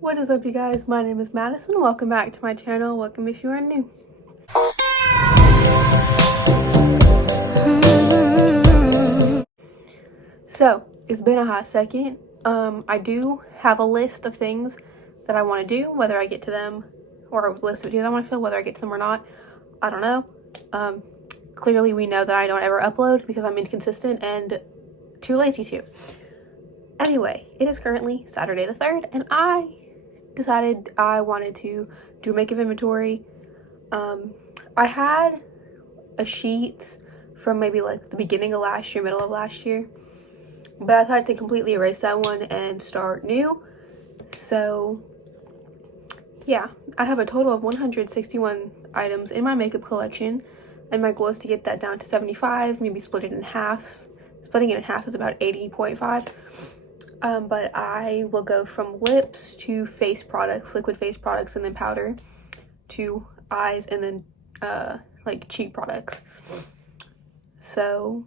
What is up, you guys? My name is Madison. Welcome back to my channel. Welcome if you are new. So, it's been a hot second. I do have a list of things that I want to do, whether I get to them, or a list of videos I want to film, whether I get to them or not. I don't know. Clearly we know that I don't ever upload because I'm inconsistent and too lazy to. Anyway, it is currently Saturday the 3rd, and I decided I wanted to do a makeup inventory. I had a sheet from maybe like the beginning of last year, middle of last year, but I decided to completely erase that one and start new. So yeah, I have a total of 161 items in my makeup collection, and my goal is to get that down to 75, maybe split it in half. Splitting it in half is about 80.5. But I will go from lips to face products, liquid face products, and then powder, to eyes, and then like cheek products. So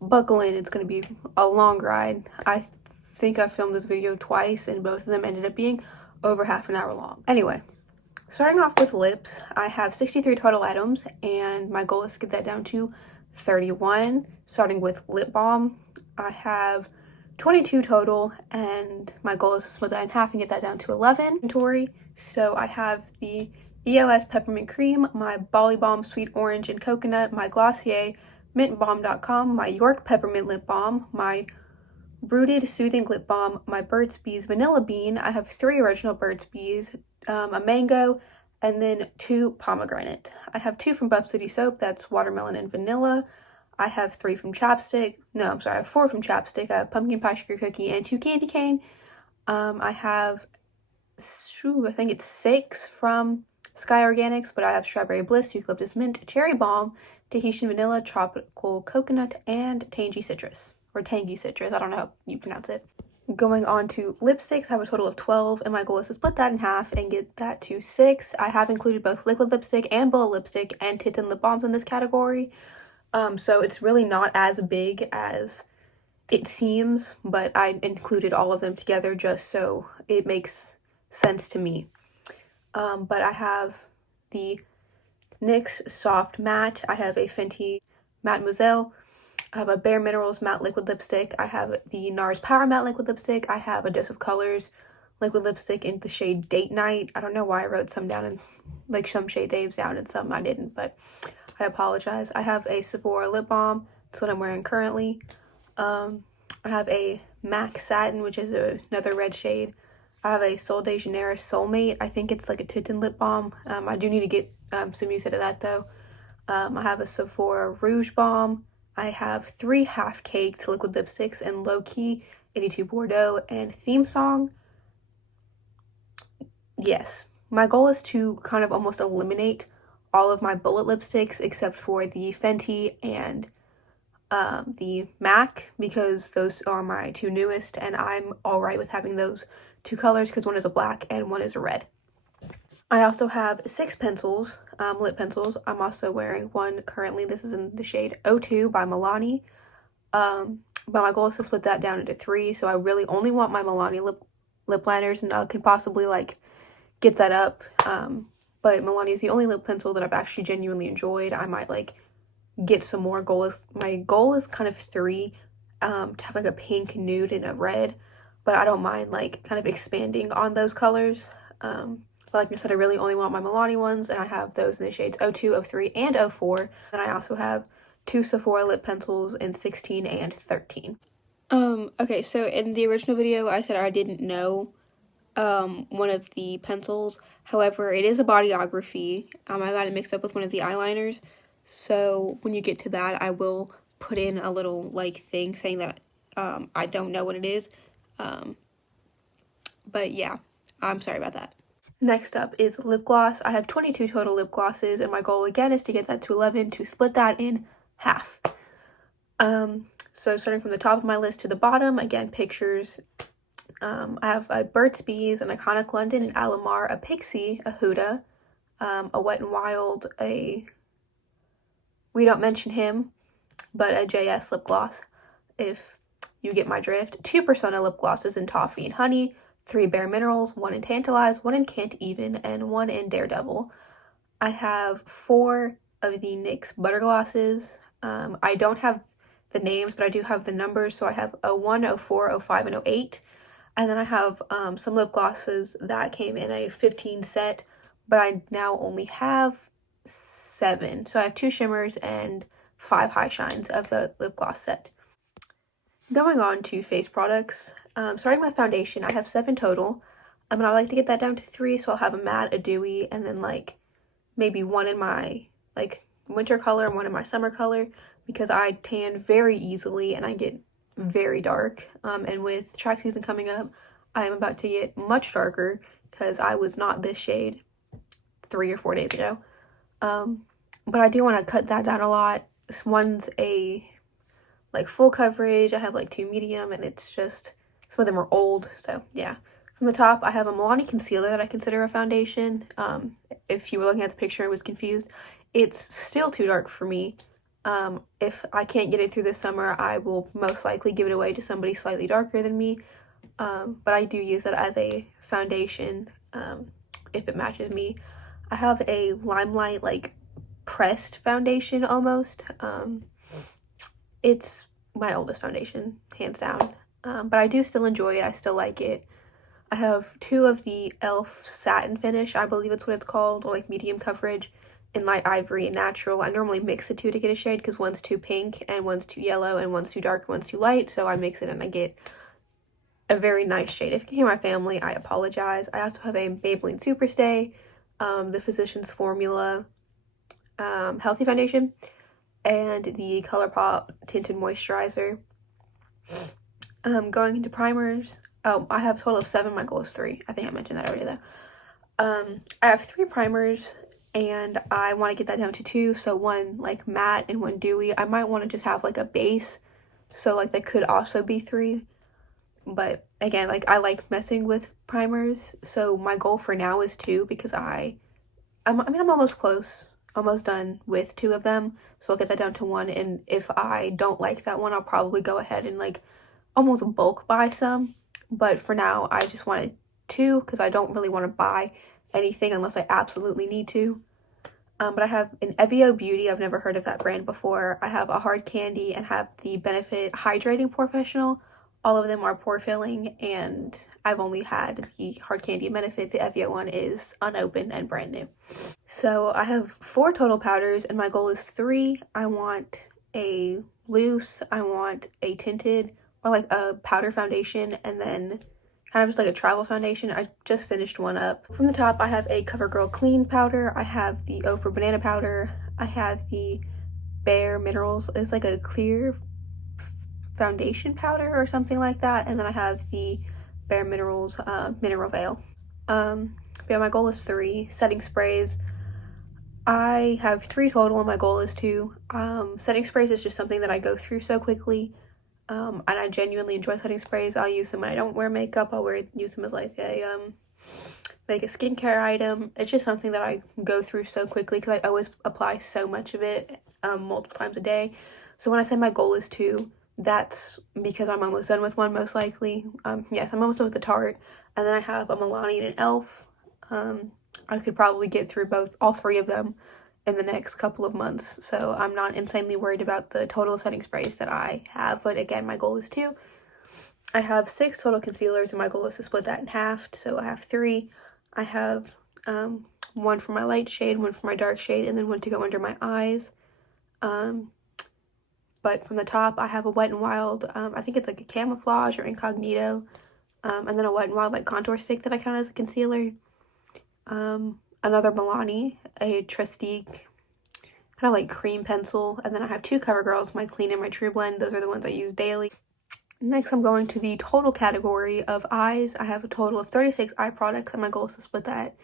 buckle in, it's going to be a long ride. I think I filmed this video twice, and both of them ended up being over half an hour long. Anyway, starting off with lips, I have 63 total items, and my goal is to get that down to 31. Starting with lip balm, I have 22 total, and my goal is to split that in half and get that down to 11. Inventory. So I have the EOS Peppermint Cream, my Bali Balm Sweet Orange and Coconut, my Glossier Mintbalm.com, my York Peppermint Lip Balm, my Brooded Soothing Lip Balm, my Burt's Bees Vanilla Bean. I have 3 original Burt's Bees, a mango, and then 2 pomegranate. I have 2 from Buff City Soap, that's watermelon and vanilla. I have 3 from Chapstick. No, I'm sorry, I have 4 from Chapstick. I have pumpkin pie sugar cookie and 2 candy cane. I have, I think it's 6 from Sky Organics, but I have strawberry bliss, eucalyptus mint, cherry balm, Tahitian vanilla, tropical coconut, and tangy citrus. Or tangy citrus, I don't know how you pronounce it. Going on to lipsticks, I have a total of 12, and my goal is to split that in half and get that to 6. I have included both liquid lipstick and bullet lipstick and tint and lip balms in this category. So it's really not as big as it seems, but I included all of them together just so it makes sense to me. But I have the NYX Soft Matte, I have a Fenty Mademoiselle, I have a Bare Minerals Matte Liquid Lipstick, I have the NARS Power Matte Liquid Lipstick, I have a Dose of Colors Liquid Lipstick in the shade Date Night. I don't know why I wrote some down and like some shade names down and some I didn't, but I apologize. I have a Sephora lip balm. That's what I'm wearing currently. I have a MAC Satin, which is another red shade. I have a Sol de Janeiro Soulmate. I think it's like a tinted lip balm. I do need to get some use out of that though. I have a Sephora Rouge Balm. I have 3 half-caked liquid lipsticks in Low Key, 82 Bordeaux, and Theme Song. Yes, my goal is to kind of almost eliminate all of my bullet lipsticks except for the Fenty and the MAC, because those are my 2 newest, and I'm alright with having those 2 colors because one is a black and one is a red. I also have 6 pencils, lip pencils. I'm also wearing one currently. This is in the shade 02 by Milani. But my goal is to split that down into 3, so I really only want my Milani lip liners, and I could possibly like get that up. But Milani is the only lip pencil that I've actually genuinely enjoyed. I might like get some more. My goal is kind of 3, to have like a pink, nude, and a red, but I don't mind like kind of expanding on those colors. But like I said, I really only want my Milani ones, and I have those in the shades 02, 03, and 04. And I also have 2 Sephora lip pencils in 16 and 13. Okay, so in the original video, I said I didn't know one of the pencils. However, it is a bodyography. I got it mixed up with one of the eyeliners. So when you get to that, I will put in a little like thing saying that I don't know what it is. But yeah, I'm sorry about that. Next up is lip gloss. I have 22 total lip glosses, and my goal again is to get that to 11 to split that in half. So starting from the top of my list to the bottom, again, pictures. I have a Burt's Bees, an Iconic London, an Alamar, a Pixie, a Huda, a Wet n Wild, a We Don't Mention Him, but a JS lip gloss, if you get my drift. 2 Persona lip glosses in Toffee and Honey, 3 Bare Minerals, 1 in Tantalize, 1 in Can't Even, and 1 in Daredevil. I have 4 of the NYX Butter Glosses. I don't have the names, but I do have the numbers, so I have 01, 04, 05, and 08. And then I have some lip glosses that came in a 15 set, but I now only have 7. So I have 2 shimmers and 5 high shines of the lip gloss set. Going on to face products, starting with foundation, I have 7 total. And I like to get that down to 3, so I'll have a matte, a dewy, and then like maybe 1 in my like winter color and 1 in my summer color, because I tan very easily and I get very dark. And with track season coming up, I am about to get much darker because I was not this shade 3 or 4 days ago. But I do want to cut that down a lot. This one's a like full coverage. I have like 2 medium, and it's just some of them are old. So yeah. From the top, I have a Milani concealer that I consider a foundation. If you were looking at the picture and was confused, it's still too dark for me. If I can't get it through this summer, I will most likely give it away to somebody slightly darker than me. But I do use it as a foundation if it matches me. I have a Limelight like pressed foundation almost. It's my oldest foundation, hands down. But I do still enjoy it. I still like it. I have 2 of the e.l.f. satin finish, I believe it's what it's called, or like medium coverage, in light ivory and natural. I normally mix the 2 to get a shade because one's too pink and one's too yellow and one's too dark and one's too light, so I mix it and I get a very nice shade. If you can hear my family, I apologize. I also have a Maybelline Superstay, the Physicians Formula Healthy Foundation, and the ColourPop Tinted Moisturizer. Going into primers, I have a total of 7. My goal is 3. I think I mentioned that already though. I have 3 primers, and I want to get that down to 2. So 1 like matte and 1 dewy. I might want to just have like a base, so like that could also be 3. But again, like I like messing with primers, so my goal for now is 2 because I'm almost close, almost done with 2 of them. So I'll get that down to 1, and if I don't like that one, I'll probably go ahead and like almost bulk buy some. But for now, I just wanted 2 because I don't really want to buy anything unless I absolutely need to. But I have an Evio Beauty. I've never heard of that brand before. I have a Hard Candy and have the Benefit Hydrating Professional. All of them are pore filling, and I've only had the Hard Candy and Benefit. The Evio one is unopened and brand new. So I have 4 total powders, and my goal is 3. I want a loose, I want a tinted, or like a powder foundation, and then kind of just like a travel foundation. I just finished one up. From the top, I have a CoverGirl Clean powder. I have the O for Banana powder. I have the Bare Minerals. It's like a clear foundation powder or something like that. And then I have the Bare Minerals Mineral Veil. Yeah, my goal is 3. Setting sprays, I have 3 total, and my goal is 2. Setting sprays is just something that I go through so quickly. And I genuinely enjoy setting sprays. I'll use them when I don't wear makeup. I'll use them as like a skincare item. It's just something that I go through so quickly because I always apply so much of it multiple times a day. So when I say my goal is 2, that's because I'm almost done with one, most likely. Yes, I'm almost done with the Tarte. And then I have a Milani and an e.l.f. I could probably get through all 3 of them in the next couple of months, so I'm not insanely worried about the total of setting sprays that I have. But again, my goal is 2. I have 6 total concealers, and my goal is to split that in half, so I have 3. I have 1 for my light shade, 1 for my dark shade, and then 1 to go under my eyes. But from the top, I have a Wet n Wild, I think it's like a camouflage or incognito, and then a Wet n Wild like contour stick that I count as a concealer. Another Milani, a Trestique, kind of like cream pencil, and then I have 2 CoverGirls, my Clean and my True Blend. Those are the ones I use daily. Next, I'm going to the total category of eyes. I have a total of 36 eye products, and my goal is to split that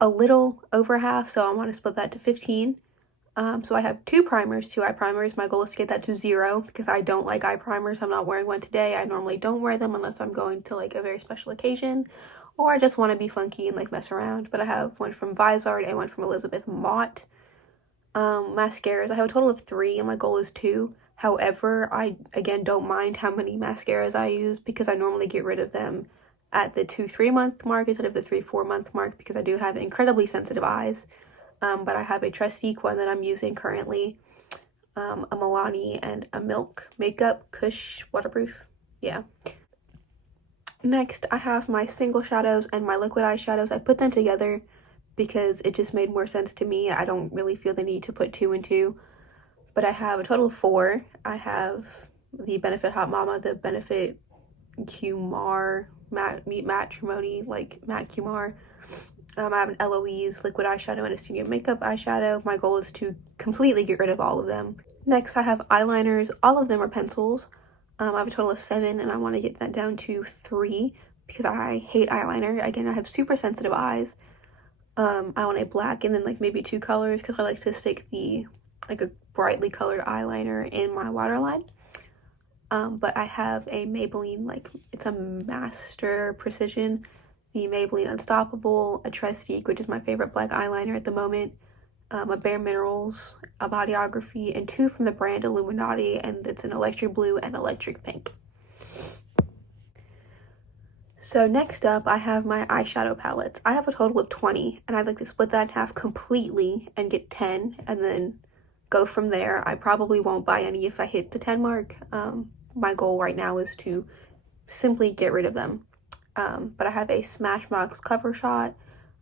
a little over half, so I want to split that to 15. So I have 2 primers, 2 eye primers. My goal is to get that to 0 because I don't like eye primers. I'm not wearing one today. I normally don't wear them unless I'm going to like a very special occasion, or I just want to be funky and like mess around. But I have 1 from Vizard and 1 from Elizabeth Mott. Mascaras, I have a total of 3, and my goal is 2. However, I again don't mind how many mascaras I use because I normally get rid of them at the 2-3 month mark instead of the 3-4 month mark because I do have incredibly sensitive eyes. But I have a Trestique one that I'm using currently, a Milani, and a Milk Makeup Kush Waterproof. Yeah. Next, I have my single shadows and my liquid eyeshadows. I put them together because it just made more sense to me. I don't really feel the need to put 2 and 2, but I have a total of 4. I have the Benefit Hot Mama, the Benefit Kumar Meet Matrimony, like Matte Kumar. I have an Eloise liquid eyeshadow and a Studio Makeup eyeshadow. My goal is to completely get rid of all of them. Next, I have eyeliners. All of them are pencils. I have a total of 7, and I want to get that down to 3 because I hate eyeliner. Again, I have super sensitive eyes. I want a black and then like maybe 2 colors because I like to stick a brightly colored eyeliner in my waterline. But I have a Maybelline, like it's a Master Precision, the Maybelline Unstoppable, a Trestique, which is my favorite black eyeliner at the moment, a Bare Minerals, a Bodyography, and 2 from the brand Illuminati, and it's an electric blue and electric pink. So next up, I have my eyeshadow palettes. I have a total of 20, and I'd like to split that in half completely and get 10, and then go from there. I probably won't buy any if I hit the 10 mark. My goal right now is to simply get rid of them. But I have a Smashbox Cover Shot.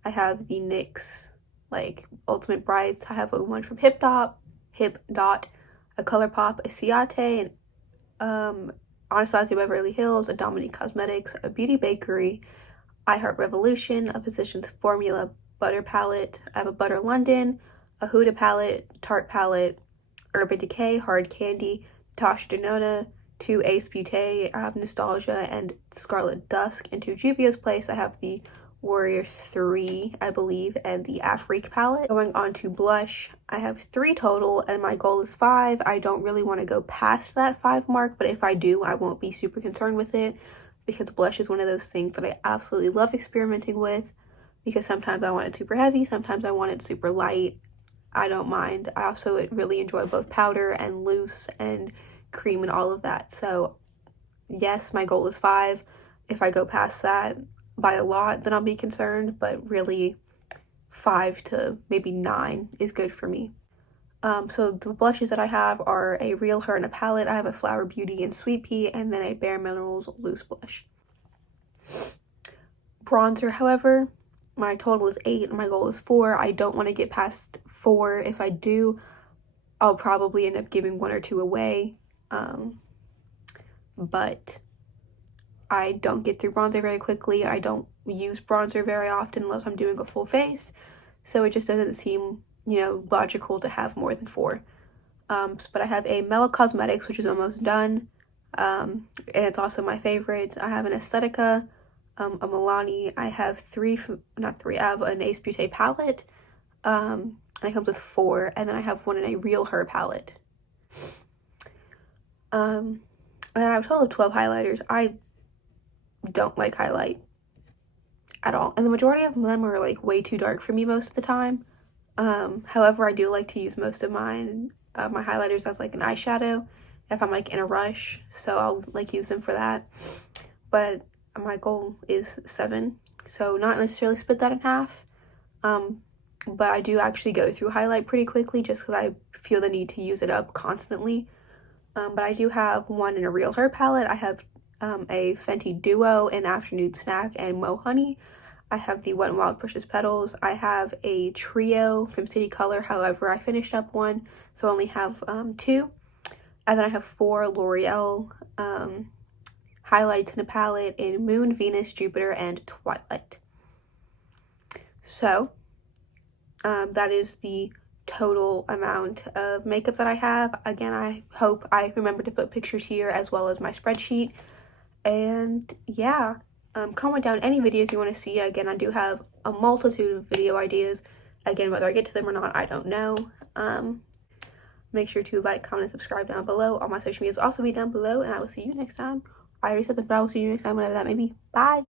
I have the NYX like Ultimate Brights. I have one from Hip Dot, a ColourPop, a Ciate, and Anastasia Beverly Hills, a Dominique Cosmetics, a Beauty Bakery, I Heart Revolution, a Physicians Formula Butter Palette. I have a Butter London, a Huda palette, Tarte palette, Urban Decay, Hard Candy, Tasha Denona, 2 Ace Beauté. I have Nostalgia and Scarlet Dusk. And to Juvia's Place, I have the Warrior 3, I believe, and the Afrique palette. Going on to blush, I have 3 total, and my goal is 5. I don't really want to go past that 5 mark, but if I do, I won't be super concerned with it, because blush is one of those things that I absolutely love experimenting with, because sometimes I want it super heavy, sometimes I want it super light. I don't mind. I also really enjoy both powder and loose and cream and all of that. So yes, my goal is 5. If I go past that by a lot, then I'll be concerned, but really 5 to maybe 9 is good for me. So the blushes that I have are a Real Her in a palette. I have a Flower Beauty and Sweet Pea, and then a Bare Minerals loose blush. Bronzer, however, my total is 8 and my goal is 4. I don't want to get past 4. If I do, I'll probably end up giving 1 or 2 away. But I don't get through bronzer very quickly. I don't use bronzer very often unless I'm doing a full face. So it just doesn't seem, logical to have more than 4. But I have a Mellow Cosmetics, which is almost done. And it's also my favorite. I have an Aesthetica, a Milani. I have I have an Ace Beauté palette. And it comes with 4. And then I have one in a Real Her palette. And then I have a total of 12 highlighters. I don't like highlight at all, and the majority of them are like way too dark for me most of the time. However, I do like to use most of my highlighters as like an eyeshadow if I'm like in a rush, so I'll like use them for that. But my goal is 7, so not necessarily split that in half. But I do actually go through highlight pretty quickly just because I feel the need to use it up constantly. But I do have one in a Real Her palette. I have a Fenty Duo in Afternoon Snack and Mo Honey. I have the Wet n Wild Precious Petals. I have a Trio from City Color. However, I finished up one, so I only have 2. And then I have 4 L'Oreal highlights in a palette in Moon, Venus, Jupiter, and Twilight. So that is the total amount of makeup that I have. Again, I hope I remember to put pictures here as well as my spreadsheet. And yeah, comment down any videos you want to see. Again, I do have a multitude of video ideas. Again, whether I get to them or not, I don't know. Make sure to like, comment, and subscribe down below. All my social medias will also be down below, and I will see you next time. I already said that, but I will see you next time, whenever that may be. Bye!